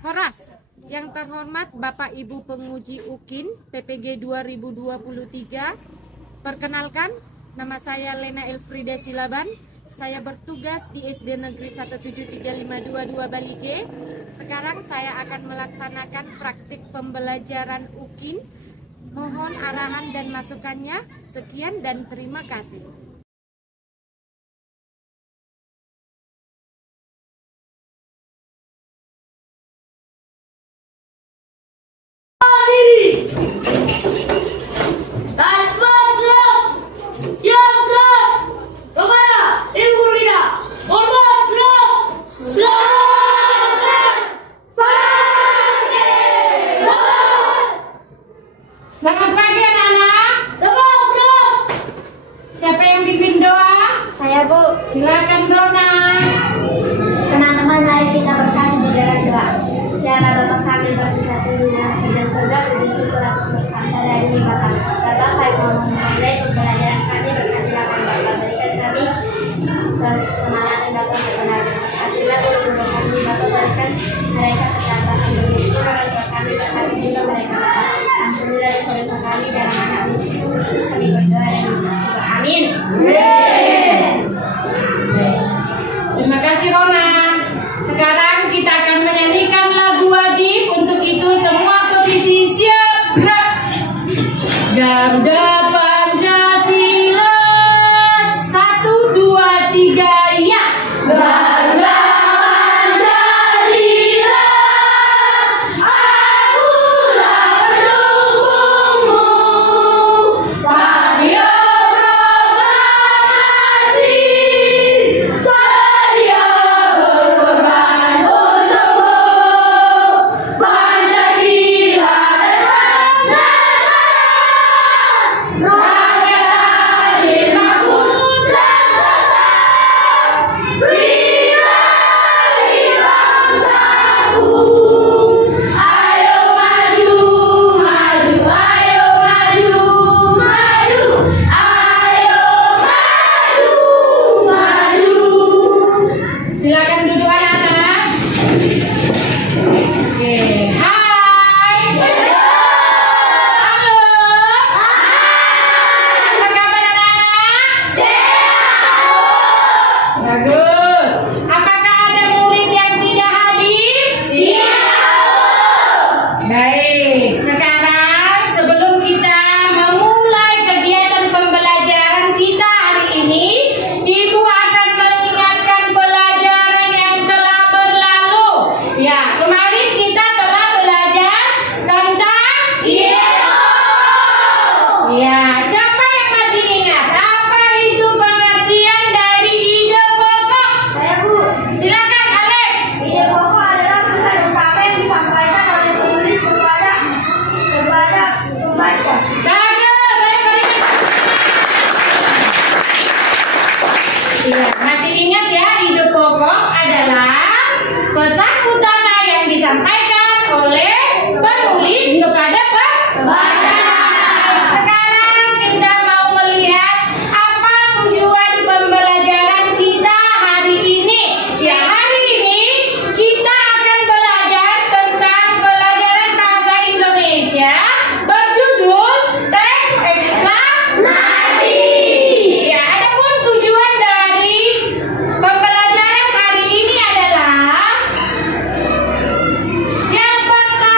Horas, yang terhormat Bapak Ibu penguji UKIN PPG 2023, perkenalkan, nama saya Lena Elfrida Silaban. Saya bertugas di SD Negeri 173522 Bali G. Sekarang saya akan melaksanakan praktik pembelajaran UKIN. Mohon arahan dan masukannya. Sekian dan terima kasih. Selamat pagi anak-anak. Siapa yang bimbing doa? Saya, Bu. Silakan Rona. Teman-teman, mari kita bersama dalam doa. Ya Allah Bapa kami bersatu di dalam surga, puji syukur atas nikmat dari Bapa. Bapa, kami mau memulai pembelajaran kami, berkatilah kami Bapa, berikan kami semangat dan Bapa kebenaran. Berkatilah guru-guru kami Bapa, berikan mereka ketabahan, bersyukur orang tua kami, berkati juga mereka Bapa. Alhamdulillah saudara kami dalam nama Yesus kami berdoa dan bersyukur. Amin. Terima kasih Rona. Sekarang kita akan menyanyikan lagu wajib. Untuk itu semua posisi siap gerak. Garuda Pancasila 1, 2, 3 ya. Garuda Pancasila, akulah pendukungmu. Radio proklamasi, sedia berkorban untukmu. Pancasila rakyat adil makmur sentosa, pribadi bangsaku. Ayo maju, maju, ayo maju, maju, ayo maju, maju. Silakan duduk anak-anak. Oke, hai. Halo. Apa kabar anak-anak? Bagus. Apakah ada murid yang tidak hadir? Iya. Baik, sekarang sebelum kita memulai kegiatan pembelajaran kita hari ini, Ibu akan mengingatkan pelajaran yang telah berlalu. Ya, kemarin kita telah belajar tentang ya, siapa yang masih ingat apa itu pengertian dari ide pokok? Saya, Bu. Silakan Alex. Ide pokok adalah pesan utama yang disampaikan oleh penulis kepada pembaca. Bagus, saya beri. Iya, masih ingat ya, ide pokok adalah pesan utama yang disampaikan oleh penulis kepada pembaca. Sekarang kita mau melihat apa tujuan pembelajaran kita hari ini. Ya, hari ini kita akan belajar tentang pelajaran bahasa Indonesia berjudul teks eksklamasi. Ya, adapun tujuan dari pembelajaran hari ini adalah yang pertama.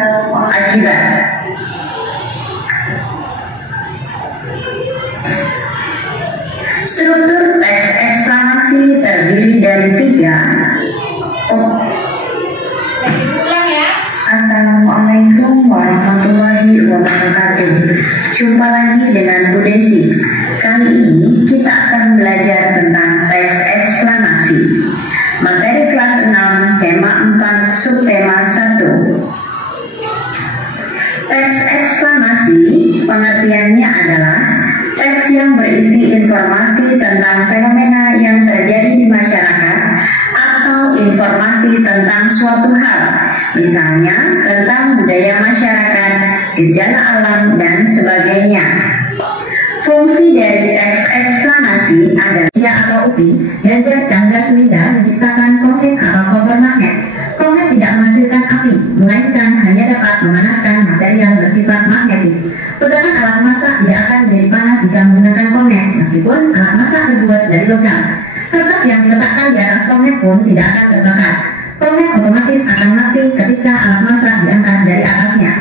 asal akibat. Struktur teks eksplanasi terdiri dari 3. Ulang ya. Assalamualaikum warahmatullahi wabarakatuh. Jumpa lagi dengan Bu Desi. Kali ini kita akan belajar tentang teks eksplanasi. Materi kelas 6, tema 4, subtema 1. Teks eksplanasi pengertiannya adalah teks yang berisi informasi tentang fenomena yang terjadi di masyarakat atau informasi tentang suatu hal, misalnya tentang budaya masyarakat, gejala alam, dan sebagainya. Fungsi dari teks eksplanasi adalah atau UPI, Ganjar Chandra Sumida menciptakan komnet atau kompor magnet. Komnet tidak menghasilkan api, melainkan hanya dapat memanaskan material bersifat magnetik. Pegangan alat masak tidak akan menjadi panas jika menggunakan komnet, meskipun alat masak terbuat dari logam. Kertas yang diletakkan di atas komnet pun tidak akan terbakar. Komnet otomatis akan mati ketika alat masak diangkat dari atasnya.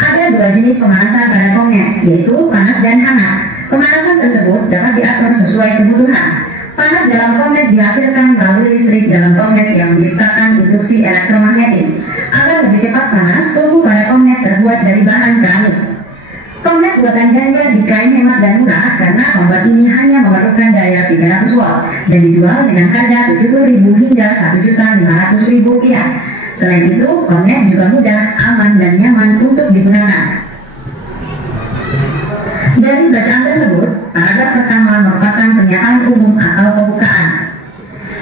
Ada 2 jenis pemanasan pada komnet, yaitu panas dan hangat. Pemanasan tersebut dapat diatur sesuai kebutuhan. Panas dalam komnet dihasilkan melalui listrik dalam komnet yang menciptakan induksi elektromagnetik. Agar lebih cepat panas, tungku pada komnet terbuat dari bahan keramik. Komnet buatan Ganjar diklaim hemat dan murah karena kompor ini hanya memerlukan daya 300 watt dan dijual dengan harga 70.000 hingga 1.500.000 rupiah. Selain itu, komnet juga mudah, aman, dan nyaman untuk digunakan. Dari bacaan tersebut, paragraf pertama merupakan pernyataan umum atau pembukaan.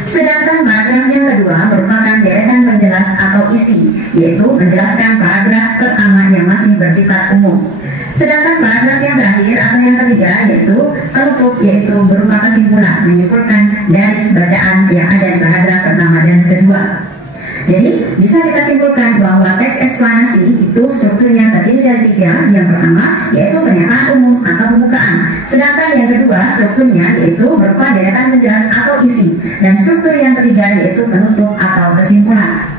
Sedangkan paragraf yang kedua merupakan deretan penjelas atau isi, yaitu menjelaskan paragraf pertama yang masih bersifat umum. Sedangkan paragraf yang terakhir atau yang ketiga yaitu penutup, yaitu berupa kesimpulan, menyimpulkan dari bacaan yang ada di paragraf pertama dan kedua. Jadi bisa kita simpulkan bahwa teks eksplanasi itu strukturnya terdiri dari 3. Yang pertama yaitu pernyataan umum atau pembukaan. Sedangkan yang kedua strukturnya yaitu berupa deretan penjelas atau isi. Dan struktur yang ketiga yaitu penutup atau kesimpulan.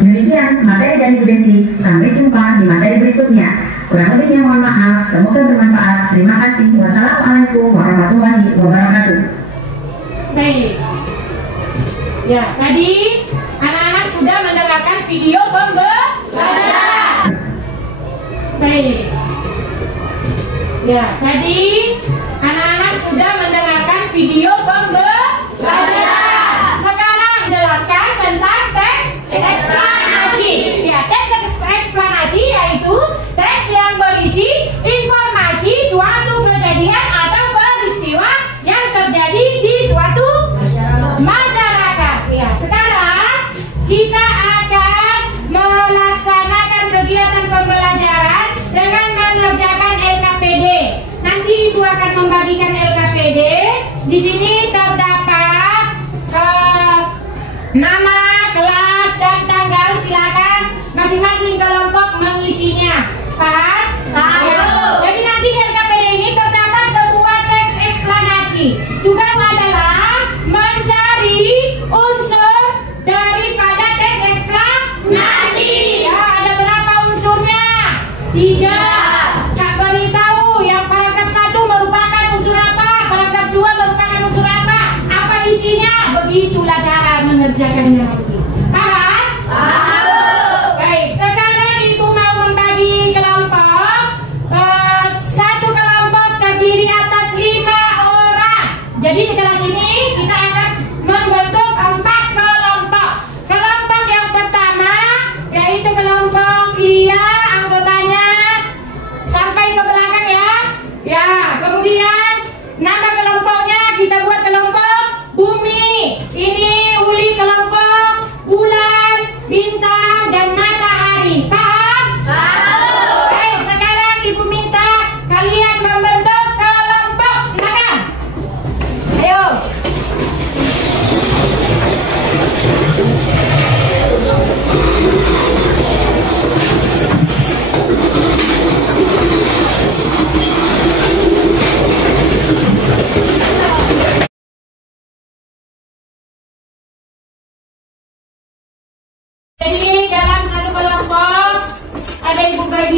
Demikian materi dari Bu Desi. Sampai jumpa di materi berikutnya. Kurang lebihnya mohon maaf. Semoga bermanfaat. Terima kasih. Wassalamualaikum warahmatullahi wabarakatuh. Baik. Ya, tadi anak-anak sudah mendengarkan video pembelajaran. Baik. Ya, tadi anak-anak sudah mendengarkan video pembelajaran. Sekarang jelaskan tentang teks eksplanasi. Ya, teks eksplanasi yaitu teks yang berisi informasi suatu kejadian atau peristiwa yang terjadi di suatu masyarakat. Ya, sekarang kita akan melaksanakan kegiatan pembelajaran dengan mengerjakan LKPD. Nanti Ibu akan membagikan LKPD. Di sini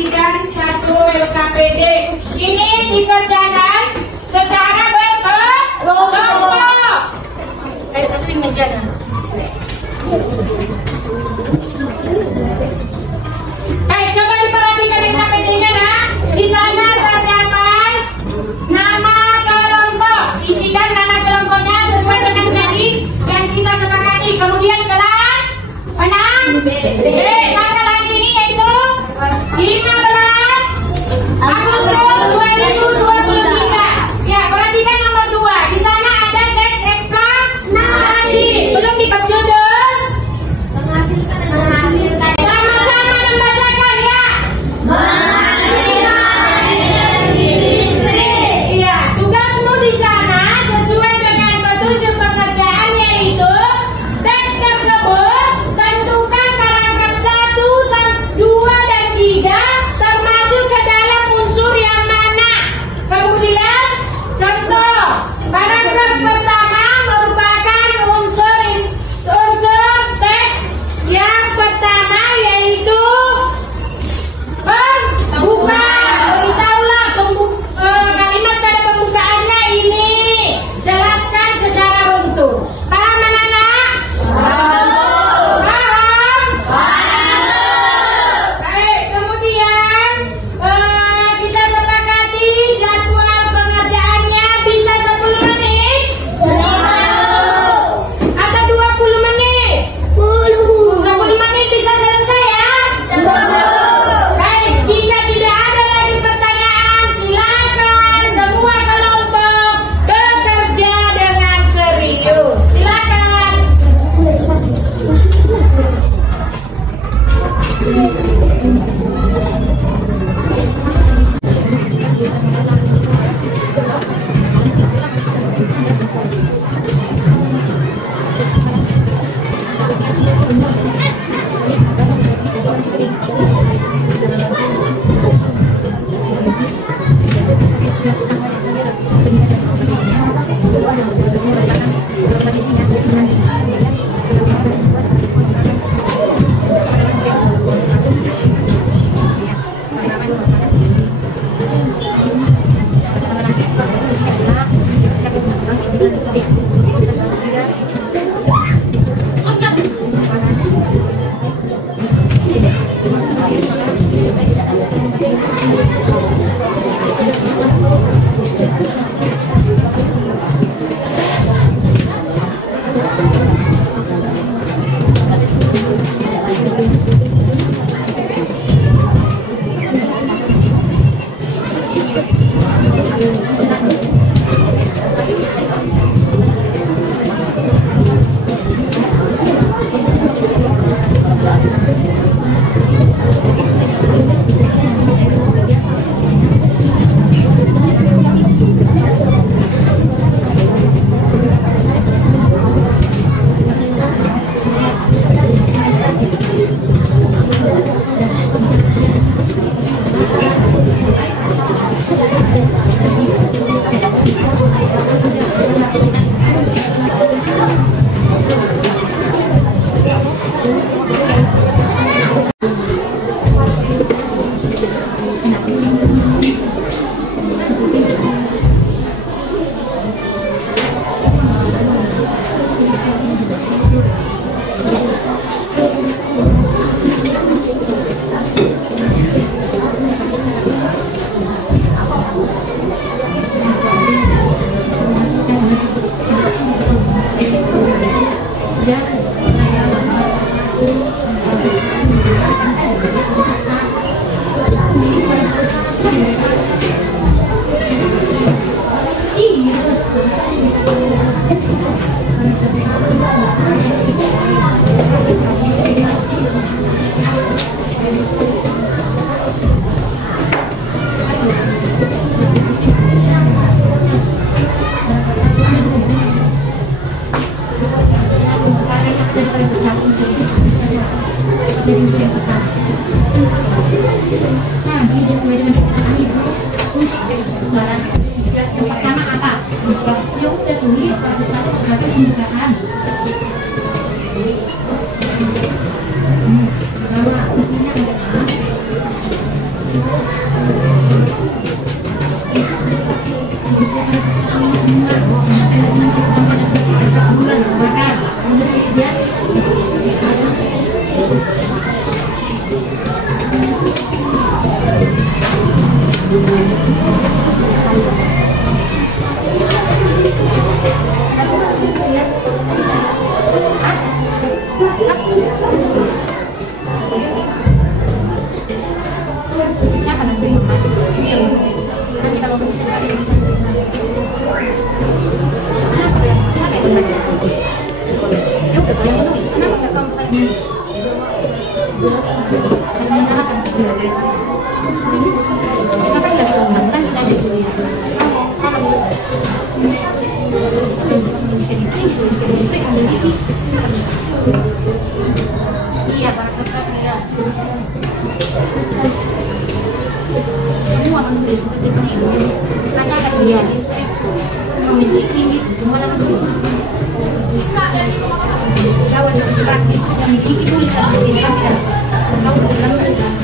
dan 1 LKPD. Ini dikerjakan secara berkelompok. Satuin mejanya. Coba diperhatikan LKPD-nya, nah. Di sana terdapat nama kelompok. Isikan nama kelompoknya sesuai dengan tadi yang kita sepakati. Kemudian kelas 6 B. Tanggal hari ini yaitu 15 Agustus 2023. Ya, perhatikan nomor 2. Di sana ada teks eksplanasi. Belum diperjodoh. Sama-sama membacakan ya. Iya, tugasmu di sana sesuai dengan petunjuk pekerjaan yaitu teks tersebut tentukan paragraf 1, 2 dan 3 termasuk ke dalam unsur yang mana. Kemudian contoh paragraf pertama merupakan unsur teks yang pertama yaitu pembuka. Beritahulah kalimat pada pembukaannya ini. Jelaskan secara runtuh. Paham anak-anak? Paham? Baik, kemudian kita sepakati jadwal pengerjaannya bisa 10 menit atau 20 menit. 10 menit bisa selesai ya? Baik, jika tidak ada lagi pertanyaan, silakan semua kelompok bekerja dengan serius. Silakan. Iya, para ya. Semua menulis seperti ini. Kacakan dia listrik memiliki semua menulis. Kawan yang cepat listrik memiliki tulisan di sini kan tidak tahu kebetulan.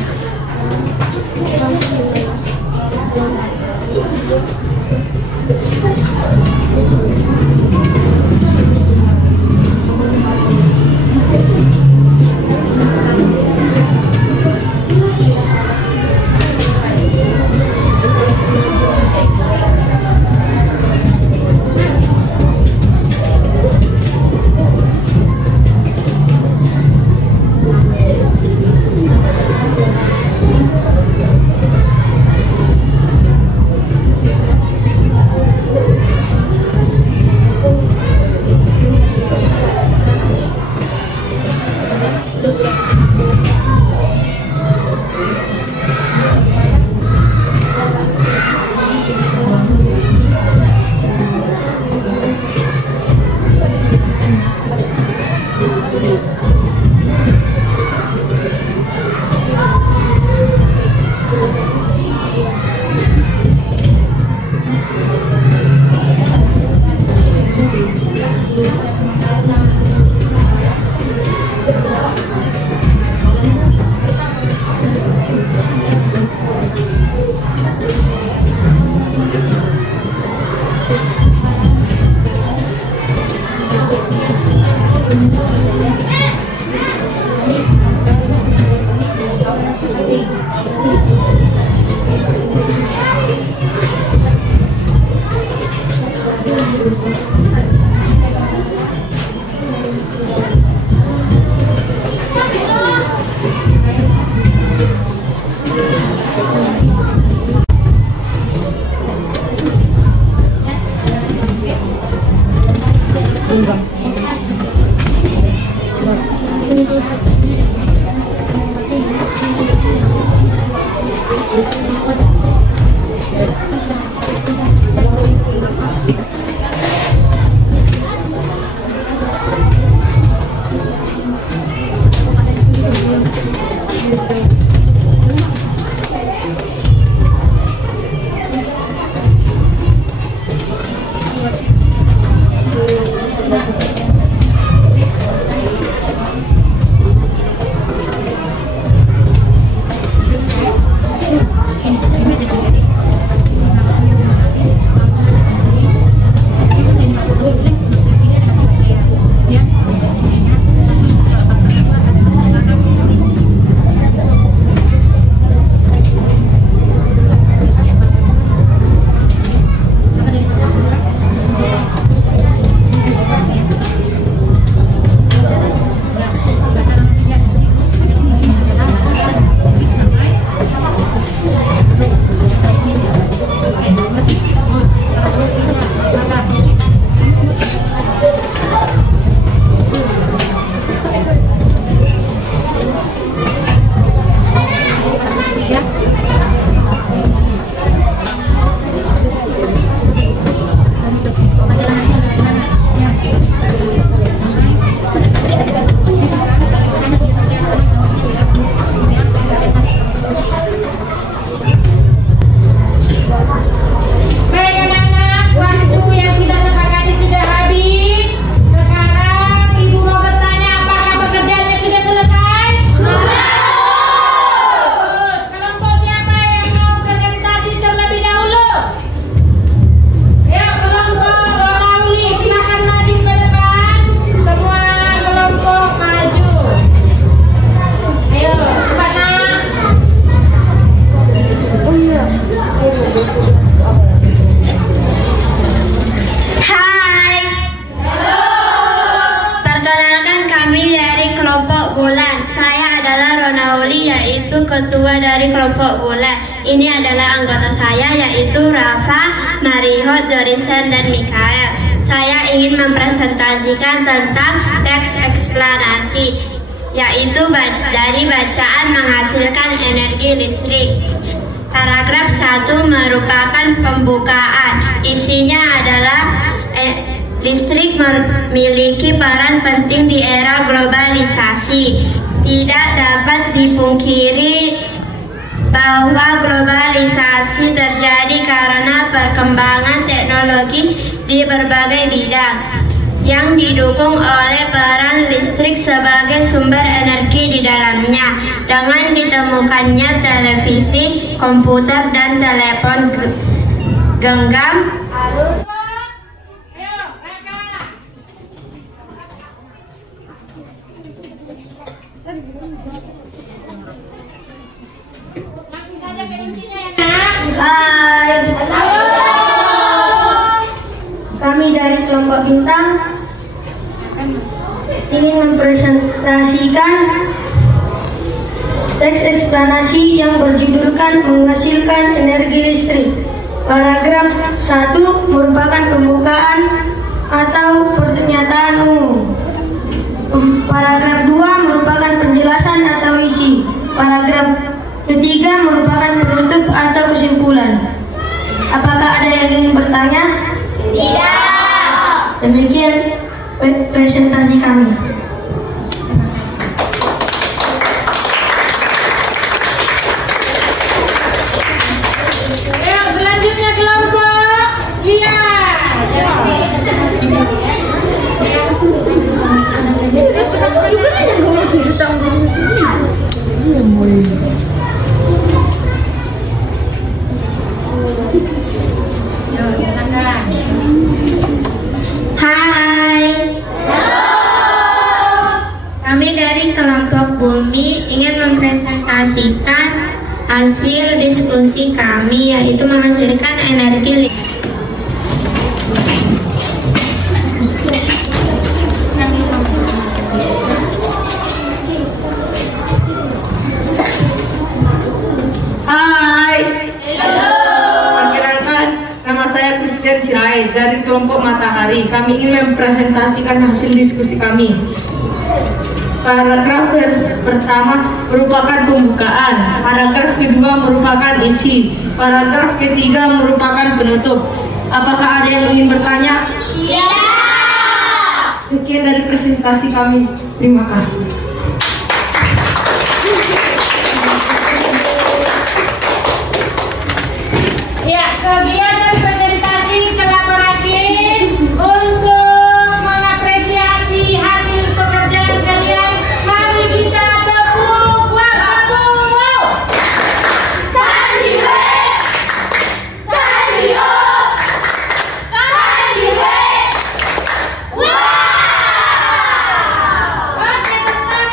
ketua dari kelompok bola. Ini adalah anggota saya, yaitu Rafa, Mariho, Jorisen, dan Mikael. Saya ingin mempresentasikan tentang teks eksplanasi. yaitu dari bacaan menghasilkan energi listrik. Paragraf 1 merupakan pembukaan. Isinya adalah listrik memiliki peran penting di era globalisasi. Tidak dapat dipungkiri bahwa globalisasi terjadi karena perkembangan teknologi di berbagai bidang yang didukung oleh peran listrik sebagai sumber energi di dalamnya. Dengan ditemukannya televisi, komputer, dan telepon genggam, Hai. Kami dari kelompok Bintang ingin mempresentasikan teks eksplanasi yang berjudulkan menghasilkan energi listrik. Paragraf 1 merupakan pembukaan atau pernyataan umum. Paragraf 2 merupakan penjelasan atau isi. Paragraf ketiga merupakan penutup atau kesimpulan. Apakah ada yang ingin bertanya? tidak. Demikian presentasi kami. Selanjutnya kelompok lihat. Hai. Kami dari kelompok Bumi ingin mempresentasikan hasil diskusi kami, yaitu menghasilkan energi listrik. Hai. Perkenalkan, nama saya Christian Sirait dari kelompok Matahari. Kami ingin mempresentasikan hasil diskusi kami. Paragraf pertama merupakan pembukaan. Paragraf kedua merupakan isi. Paragraf ketiga merupakan penutup. Apakah ada yang ingin bertanya? Tidak. Sekian dari presentasi kami. Terima kasih. Ya, kegiatan presentasi telah berakhir. Untuk mengapresiasi hasil pekerjaan kalian, mari kita tepuk waktu. Kasih weh. Kasih yo. Kasih weh. Wah. Oke, teman-teman.